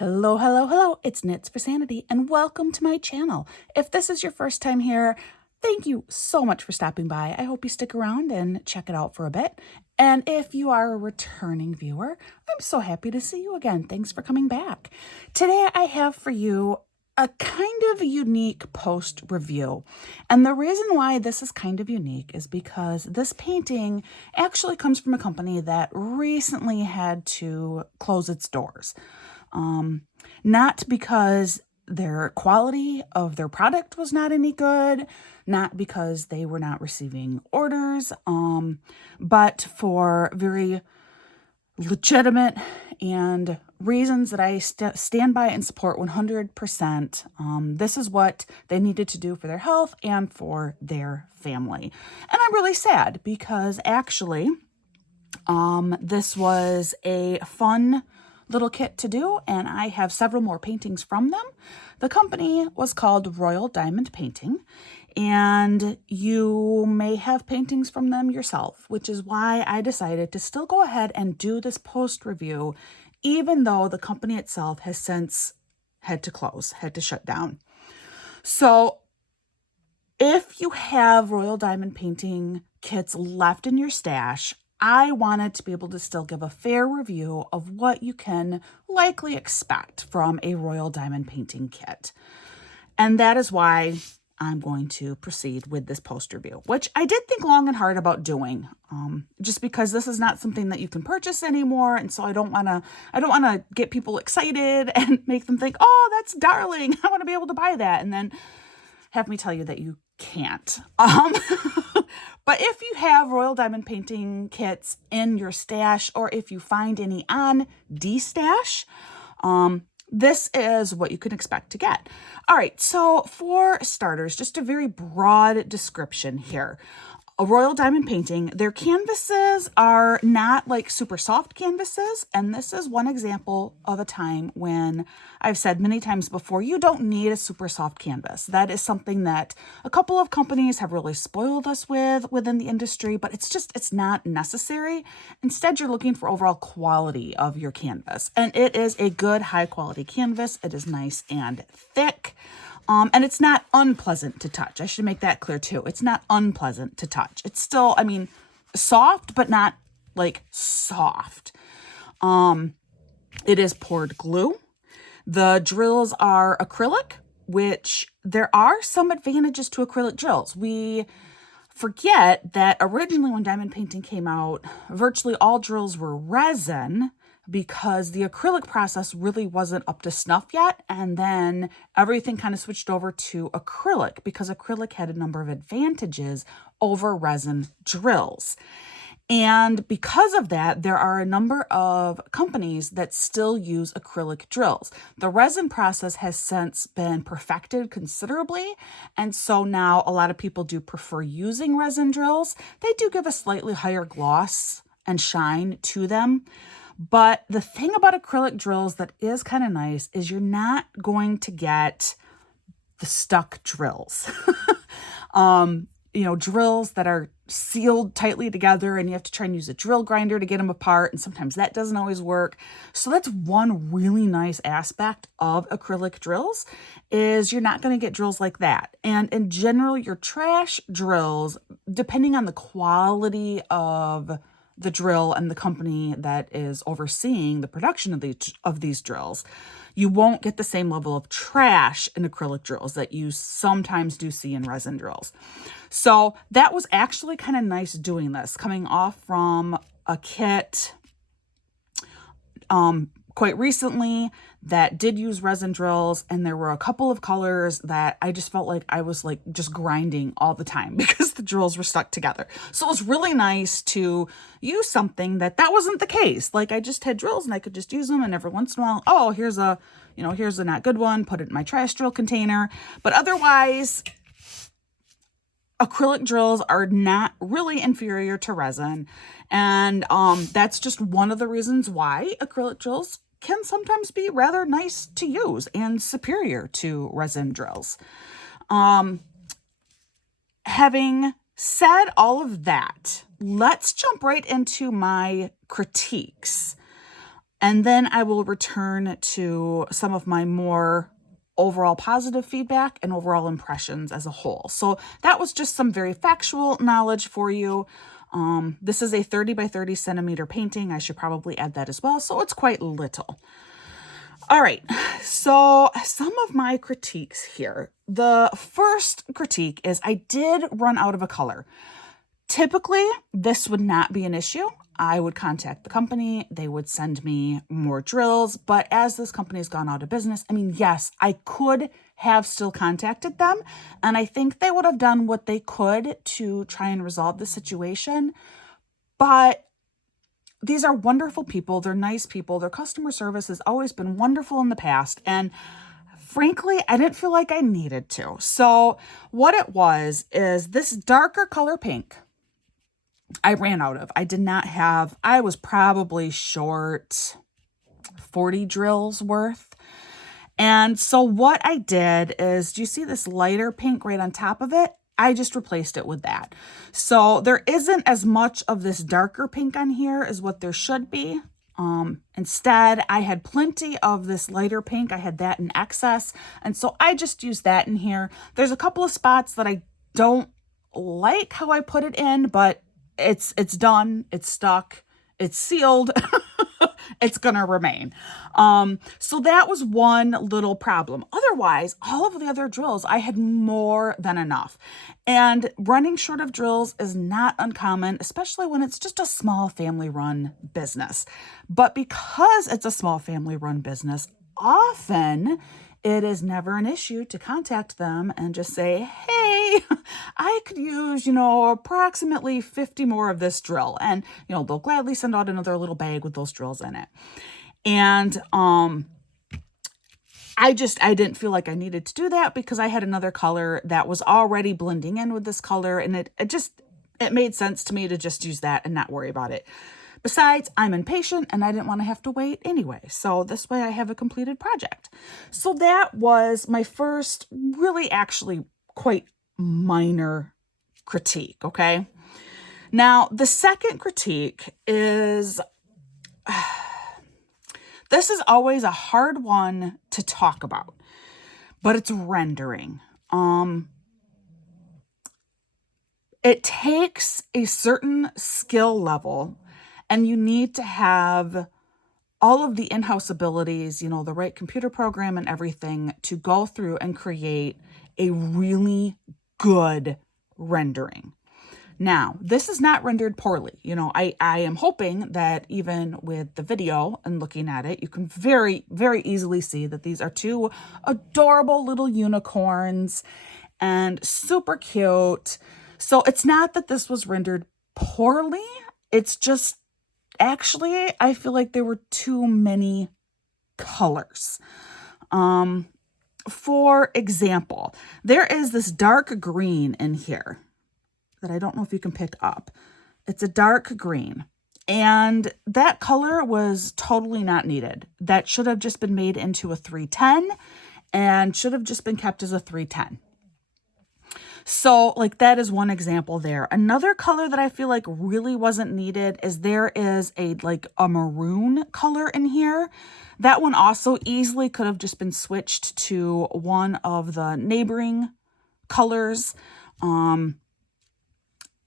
Hello, hello, hello. It's Knits for Sanity and welcome to my channel. If this is your first time here, thank you so much for stopping by. I hope you stick around and check it out for a bit. And if you are a returning viewer, I'm so happy to see you again. Thanks for coming back. Today I have for you a kind of unique post review. And the reason why this is kind of unique is because this painting actually comes from a company that recently had to close its doors. Not because their quality of their product was not any good, not because they were not receiving orders, but for very legitimate and reasons that I stand by and support 100%. This is what they needed to do for their health and for their family. And I'm really sad because actually, this was a fun little kit to do, and I have several more paintings from them. The company was called Royal Diamond Painting, and you may have paintings from them yourself, which is why I decided to still go ahead and do this post review, even though the company itself has since had to shut down. So if you have Royal Diamond Painting kits left in your stash, I wanted to be able to still give a fair review of what you can likely expect from a Royal Diamond Painting kit. And that is why I'm going to proceed with this post review, which I did think long and hard about doing, just because this is not something that you can purchase anymore. And so I don't want to get people excited and make them think, oh, that's darling, I want to be able to buy that. And then have me tell you that you can't. But if you have Royal Diamond Painting kits in your stash, or if you find any on destash, this is what you can expect to get. All right, so for starters, just a very broad description here. A Royal Diamond Painting, their canvases are not like super soft canvases, and this is one example of a time when I've said many times before, you don't need a super soft canvas. That is something that a couple of companies have really spoiled us with within the industry, but it's not necessary. Instead, you're looking for overall quality of your canvas, and it is a good high quality canvas. It is nice and thick. And it's not unpleasant to touch. I should make that clear too. It's not unpleasant to touch. It's still, soft, but not like soft. It is poured glue. The drills are acrylic, which there are some advantages to acrylic drills. We forget that originally when diamond painting came out, virtually all drills were resin, because the acrylic process really wasn't up to snuff yet. And then everything kind of switched over to acrylic because acrylic had a number of advantages over resin drills. And because of that, there are a number of companies that still use acrylic drills. The resin process has since been perfected considerably. And so now a lot of people do prefer using resin drills. They do give a slightly higher gloss and shine to them. But the thing about acrylic drills that is kind of nice is you're not going to get the stuck drills. Drills that are sealed tightly together and you have to try and use a drill grinder to get them apart. And sometimes that doesn't always work. So that's one really nice aspect of acrylic drills is you're not going to get drills like that. And in general, your trash drills, depending on the quality of the drill and the company that is overseeing the production of these drills, you won't get the same level of trash in acrylic drills that you sometimes do see in resin drills. So that was actually kind of nice doing this, coming off from a kit quite recently that did use resin drills, and there were a couple of colors that I just felt like I was like just grinding all the time because the drills were stuck together. So it was really nice to use something that wasn't the case. Like I just had drills and I could just use them, and every once in a while, oh, here's a not good one, put it in my trash drill container. But otherwise, acrylic drills are not really inferior to resin. And that's just one of the reasons why acrylic drills can sometimes be rather nice to use and superior to resin drills. Having said all of that, let's jump right into my critiques. And then I will return to some of my more overall positive feedback and overall impressions as a whole. So that was just some very factual knowledge for you. This is a 30 by 30 centimeter painting. I should probably add that as well. So it's quite little. All right, so some of my critiques here. The first critique is I did run out of a color. Typically, this would not be an issue. I would contact the company. They would send me more drills. But as this company has gone out of business, I mean, yes, I could have still contacted them. And I think they would have done what they could to try and resolve the situation. But these are wonderful people. They're nice people. Their customer service has always been wonderful in the past. And frankly, I didn't feel like I needed to. So what it was is this darker color pink I ran out of. I did not have, I was probably short 40 drills worth. And so what I did is, do you see this lighter pink right on top of it? I just replaced it with that. So there isn't as much of this darker pink on here as what there should be. Instead, I had plenty of this lighter pink. I had that in excess. And so I just used that in here. There's a couple of spots that I don't like how I put it in, but it's done. It's stuck. It's sealed. It's going to remain. So that was one little problem. Otherwise, all of the other drills, I had more than enough. And running short of drills is not uncommon, especially when it's just a small family-run business. But because it's a small family-run business, often it is never an issue to contact them and just say, hey, I could use, approximately 50 more of this drill. And, they'll gladly send out another little bag with those drills in it. And I didn't feel like I needed to do that because I had another color that was already blending in with this color. And it made sense to me to just use that and not worry about it. Besides, I'm impatient and I didn't want to have to wait anyway. So this way I have a completed project. So that was my first really actually quite minor critique, okay? Now, the second critique is, this is always a hard one to talk about, but it's rendering. It takes a certain skill level, and you need to have all of the in-house abilities, the right computer program and everything to go through and create a really good rendering. Now, this is not rendered poorly. I am hoping that even with the video and looking at it, you can very, very easily see that these are two adorable little unicorns and super cute. So it's not that this was rendered poorly. It's just, actually, I feel like there were too many colors. For example, there is this dark green in here that I don't know if you can pick up. It's a dark green. And that color was totally not needed. That should have just been made into a 310 and should have just been kept as a 310. So that is one example there. Another color that I feel like really wasn't needed is there is a maroon color in here. That one also easily could have just been switched to one of the neighboring colors.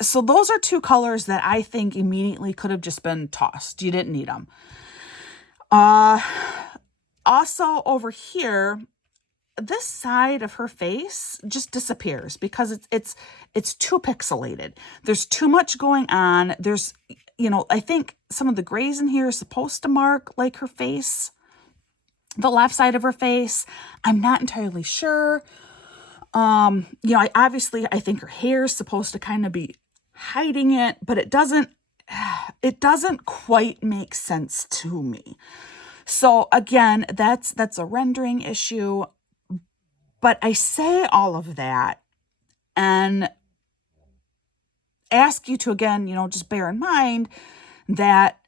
So those are two colors that I think immediately could have just been tossed. You didn't need them. Also over here, this side of her face just disappears because it's too pixelated. There's too much going on. There's, I think some of the grays in here is supposed to mark her face, the left side of her face. I'm not entirely sure. I think her hair is supposed to kind of be hiding it, but it doesn't quite make sense to me. So again, that's a rendering issue. But I say all of that and ask you to, again, just bear in mind that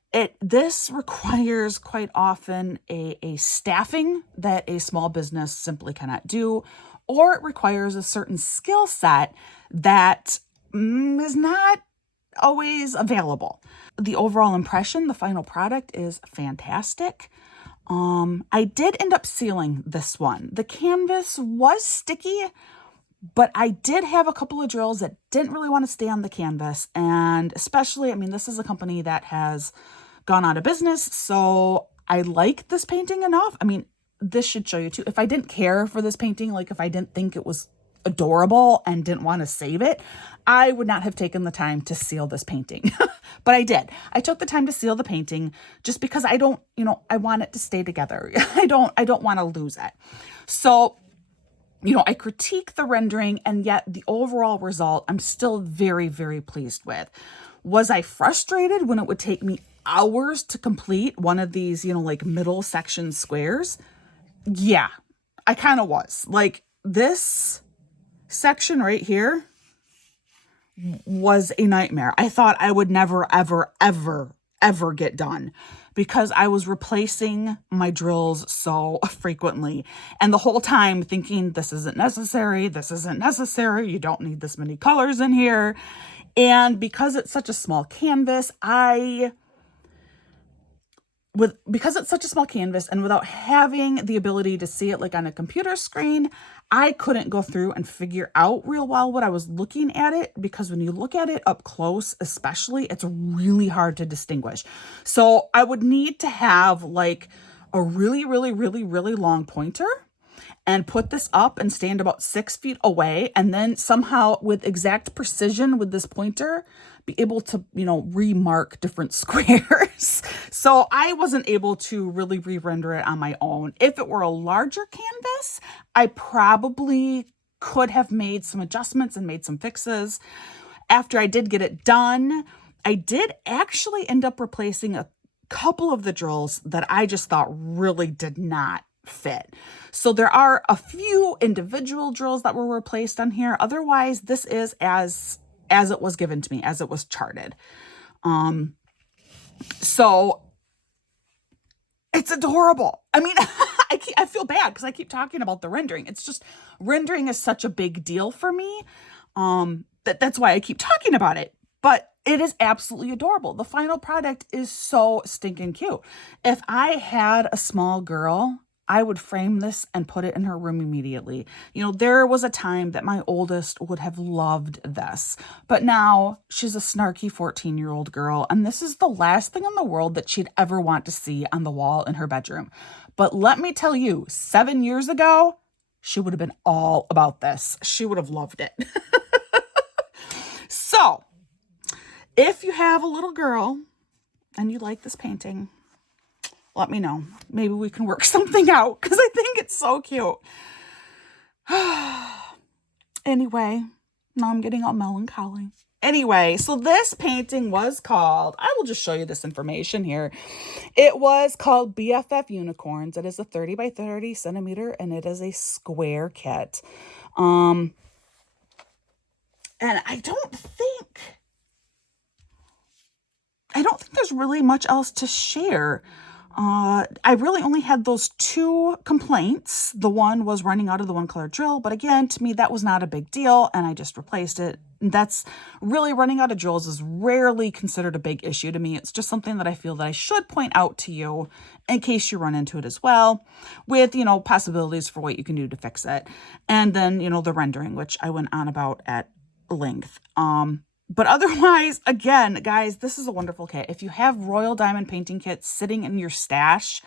this requires quite often a staffing that a small business simply cannot do, or it requires a certain skill set that is not always available. The overall impression, the final product is fantastic. I did end up sealing this one. The canvas was sticky, but I did have a couple of drills that didn't really want to stay on the canvas. And especially, I mean, this is a company that has gone out of business. So I like this painting enough. I mean, this should show you too. If I didn't care for this painting, like if I didn't think it was adorable and didn't want to save it, I would not have taken the time to seal this painting. But I did. I took the time to seal the painting just because I don't, I want it to stay together. I don't want to lose it. So, I critique the rendering, and yet the overall result, I'm still very, very pleased with. Was I frustrated when it would take me hours to complete one of these, like middle section squares? Yeah, I kind of was. Like this section right here was a nightmare. I thought I would never, ever, ever, ever get done because I was replacing my drills so frequently. And the whole time thinking, this isn't necessary. This isn't necessary. You don't need this many colors in here. And because it's such a small canvas, because it's such a small canvas and without having the ability to see it like on a computer screen, I couldn't go through and figure out real well what I was looking at it, because when you look at it up close, especially, it's really hard to distinguish. So I would need to have like a really, really, really, really long pointer and put this up and stand about 6 feet away. And then somehow with exact precision with this pointer, be able to, remark different squares. So I wasn't able to really re-render it on my own. If it were a larger canvas, I probably could have made some adjustments and made some fixes. After I did get it done, I did actually end up replacing a couple of the drills that I just thought really did not fit. So there are a few individual drills that were replaced on here. Otherwise, this is as it was given to me, as it was charted. So it's adorable. I mean, I feel bad because I keep talking about the rendering. It's just, rendering is such a big deal for me. That's why I keep talking about it. But it is absolutely adorable. The final product is so stinking cute. If I had a small girl, I would frame this and put it in her room immediately. There was a time that my oldest would have loved this, but now she's a snarky 14-year-old girl, and this is the last thing in the world that she'd ever want to see on the wall in her bedroom. But let me tell you, 7 years ago, she would have been all about this. She would have loved it. So, if you have a little girl and you like this painting, let me know. Maybe we can work something out because I think it's so cute. Anyway, now I'm getting all melancholy. Anyway, so this painting was called, I will just show you this information here. It was called BFF Unicorns. It is a 30 by 30 centimeter and it is a square kit. And I don't think there's really much else to share. I really only had those two complaints. The one was running out of the one color drill, but again, to me, that was not a big deal, and I just replaced it. And that's really, running out of drills is rarely considered a big issue to me. It's just something that I feel that I should point out to you in case you run into it as well, with, possibilities for what you can do to fix it. And then, the rendering, which I went on about at length. But otherwise, again, guys, this is a wonderful kit. If you have Royal Diamond painting kits sitting in your stash,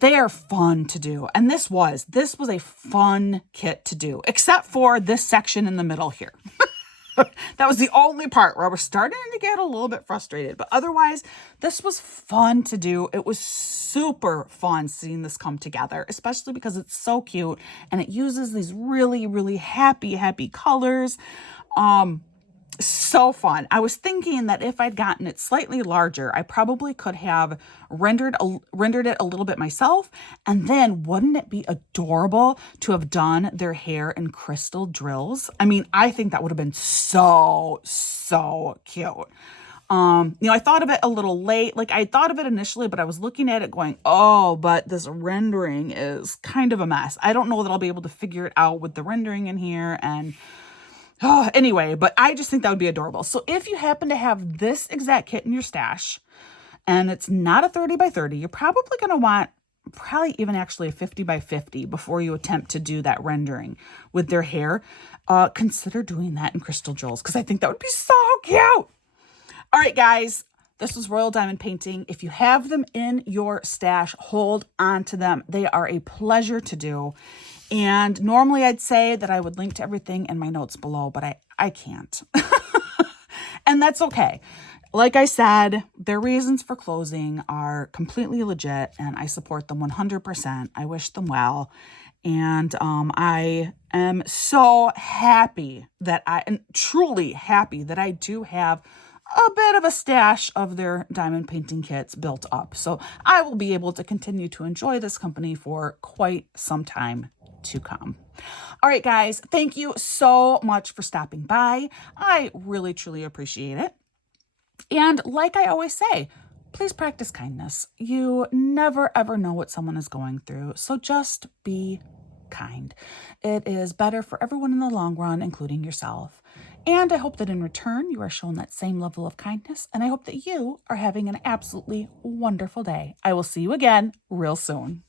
they are fun to do. And this was a fun kit to do, except for this section in the middle here. That was the only part where I was starting to get a little bit frustrated. But otherwise, this was fun to do. It was super fun seeing this come together, especially because it's so cute and it uses these really, really happy colors. So fun. I was thinking that if I'd gotten it slightly larger, I probably could have rendered it a little bit myself. And then wouldn't it be adorable to have done their hair in crystal drills? I mean, I think that would have been so cute. I thought of it a little late. Like, I thought of it initially, but I was looking at it going, oh, but this rendering is kind of a mess. I don't know that I'll be able to figure it out with the rendering in here. And Anyway, but I just think that would be adorable. So if you happen to have this exact kit in your stash and it's not a 30 by 30, you're probably going to want probably even actually a 50 by 50 before you attempt to do that rendering with their hair. Consider doing that in Crystal Jewels because I think that would be so cute. All right, guys, this was Royal Diamond Painting. If you have them in your stash, hold on to them. They are a pleasure to do. And normally I'd say that I would link to everything in my notes below, but I can't. And that's okay. Like I said, their reasons for closing are completely legit and I support them 100%. I wish them well. And I am so happy and truly happy that I do have a bit of a stash of their diamond painting kits built up. So I will be able to continue to enjoy this company for quite some time to come. All right, guys, thank you so much for stopping by. I really, truly appreciate it. And like I always say, please practice kindness. You never, ever know what someone is going through. So just be kind. It is better for everyone in the long run, including yourself. And I hope that in return, you are shown that same level of kindness. And I hope that you are having an absolutely wonderful day. I will see you again real soon.